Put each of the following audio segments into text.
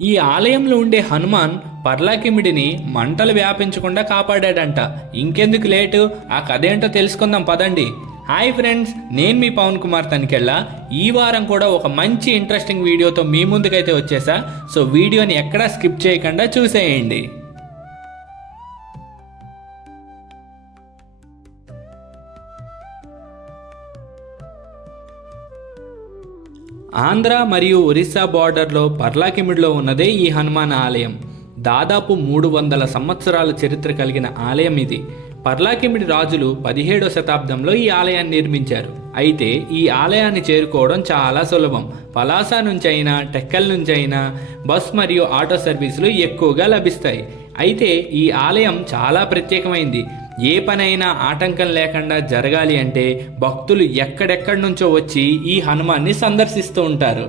ఈ ఆలయంలో ఉండే హనుమాన్ పర్లాకిమిడిని మంటలు వ్యాపించకుండా కాపాడాడంట. ఇంకెందుకు లేటు, ఆ కథ ఏంటో తెలుసుకుందాం పదండి. హాయ్ ఫ్రెండ్స్, నేను మీ పవన్ కుమార్ తనికెళ్ళ. ఈ వారం కూడా ఒక మంచి ఇంట్రెస్టింగ్ వీడియోతో మీ ముందుకైతే వచ్చేసా. సో వీడియోని ఎక్కడా స్కిప్ చేయకుండా చూసేయండి. ఆంధ్ర మరియు ఒరిస్సా బార్డర్లో పర్లాకిమిడిలో ఉన్నదే ఈ హనుమాన్ ఆలయం. దాదాపు 300 సంవత్సరాల చరిత్ర కలిగిన ఆలయం ఇది. పర్లాకిమిడి రాజులు 17వ శతాబ్దంలో ఈ ఆలయాన్ని నిర్మించారు. అయితే ఈ ఆలయాన్ని చేరుకోవడం చాలా సులభం. పలాస నుంచి అయినా, టెక్కల్ నుంచి అయినా బస్ మరియు ఆటో సర్వీసులు ఎక్కువగా లభిస్తాయి. అయితే ఈ ఆలయం చాలా ప్రత్యేకమైంది. ఏ పనైనా ఆటంకం లేకుండా జరగాలి అంటే భక్తులు ఎక్కడెక్కడి నుంచో వచ్చి ఈ హనుమాన్ని సందర్శిస్తూ ఉంటారు.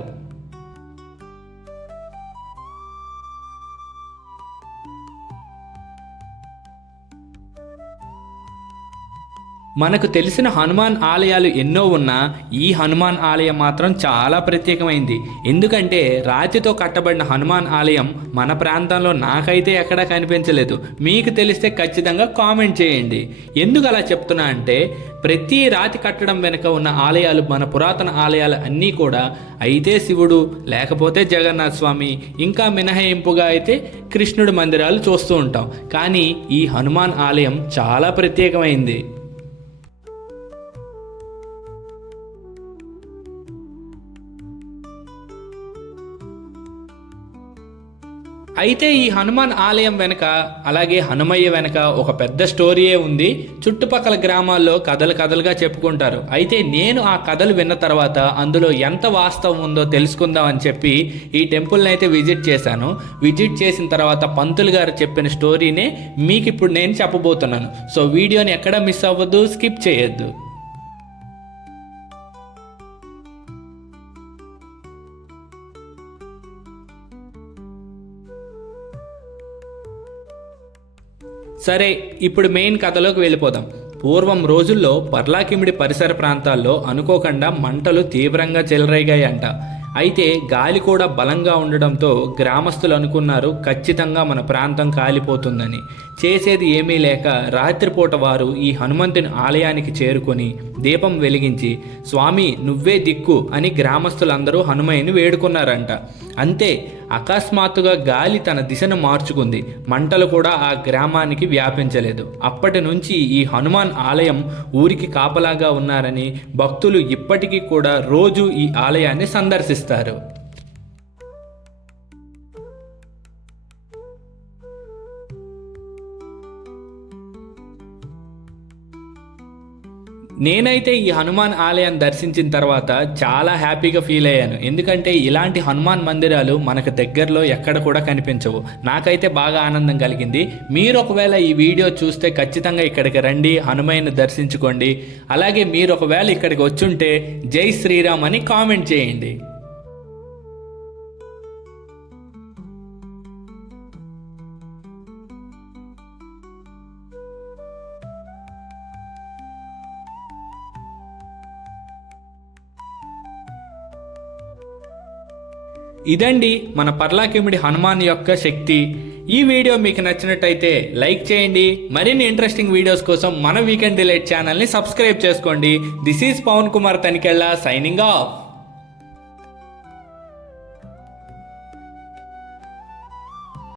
మనకు తెలిసిన హనుమాన్ ఆలయాలు ఎన్నో ఉన్నా ఈ హనుమాన్ ఆలయం మాత్రం చాలా ప్రత్యేకమైంది. ఎందుకంటే రాతితో కట్టబడిన హనుమాన్ ఆలయం మన ప్రాంతంలో నాకైతే ఎక్కడా కనిపించలేదు. మీకు తెలిస్తే ఖచ్చితంగా కామెంట్ చేయండి. ఎందుకు అలా చెప్తున్నా అంటే ప్రతి రాతి కట్టడం వెనుక ఉన్న ఆలయాలు మన పురాతన ఆలయాలు అన్నీ కూడా అయితే శివుడు, లేకపోతే జగన్నాథ స్వామి, ఇంకా మినహాయింపుగా అయితే కృష్ణుడి మందిరాలు చూస్తూ ఉంటాం. కానీ ఈ హనుమాన్ ఆలయం చాలా ప్రత్యేకమైంది. అయితే ఈ హనుమాన్ ఆలయం వెనక, అలాగే హనుమయ్య వెనక ఒక పెద్ద స్టోరీయే ఉంది. చుట్టుపక్కల గ్రామాల్లో కథలుగా చెప్పుకుంటారు. అయితే నేను ఆ కథలు విన్న తర్వాత అందులో ఎంత వాస్తవం ఉందో తెలుసుకుందాం అని చెప్పి ఈ టెంపుల్ని అయితే విజిట్ చేశాను. విజిట్ చేసిన తర్వాత పంతులు గారు చెప్పిన స్టోరీనే మీకు ఇప్పుడు నేను చెప్పబోతున్నాను. సో వీడియోని ఎక్కడా మిస్ అవ్వద్దు, స్కిప్ చేయొద్దు. సరే, ఇప్పుడు మెయిన్ కథలోకి వెళ్ళిపోదాం. పూర్వం రోజుల్లో పర్లాకిమిడి పరిసర ప్రాంతాల్లో అనుకోకుండా మంటలు తీవ్రంగా చెలరేగాయంట. అయితే గాలి కూడా బలంగా ఉండడంతో గ్రామస్తులు అనుకున్నారు ఖచ్చితంగా మన ప్రాంతం కాలిపోతుందని. చేసేది ఏమీ లేక రాత్రిపూట వారు ఈ హనుమంతుని ఆలయానికి చేరుకొని దీపం వెలిగించి స్వామి నువ్వే దిక్కు అని గ్రామస్తులందరూ హనుమయ్యని వేడుకున్నారంట. అంతే, అకస్మాత్తుగా గాలి తన దిశను మార్చుకుంది. మంటలు కూడా ఆ గ్రామానికి వ్యాపించలేదు. అప్పటి నుంచి ఈ హనుమాన్ ఆలయం ఊరికి కాపలాగా ఉన్నారని భక్తులు ఇప్పటికీ కూడా రోజు ఈ ఆలయాన్ని సందర్శిస్తారు. నేనైతే ఈ హనుమాన్ ఆలయం దర్శించిన తర్వాత చాలా హ్యాపీగా ఫీల్ అయ్యాను. ఎందుకంటే ఇలాంటి హనుమాన్ మందిరాలు మనకు దగ్గరలో ఎక్కడ కూడా కనిపించవు. నాకైతే బాగా ఆనందం కలిగింది. మీరు ఒకవేళ ఈ వీడియో చూస్తే ఖచ్చితంగా ఇక్కడికి రండి, హనుమయ్యను దర్శించుకోండి. అలాగే మీరు ఒకవేళ ఇక్కడికి వచ్చుంటే జై శ్రీరామ్ అని కామెంట్ చేయండి. ఇదండి మన పర్లాకిమిడి హనుమాన్ యొక్క శక్తి. ఈ వీడియో మీకు నచ్చినట్టయితే లైక్ చేయండి. మరిన్ని ఇంట్రెస్టింగ్ వీడియోస్ కోసం మన వీకెండ్ డిలైట్ ఛానల్ని సబ్స్క్రైబ్ చేసుకోండి. This is Pawan Kumar Tanikella signing of.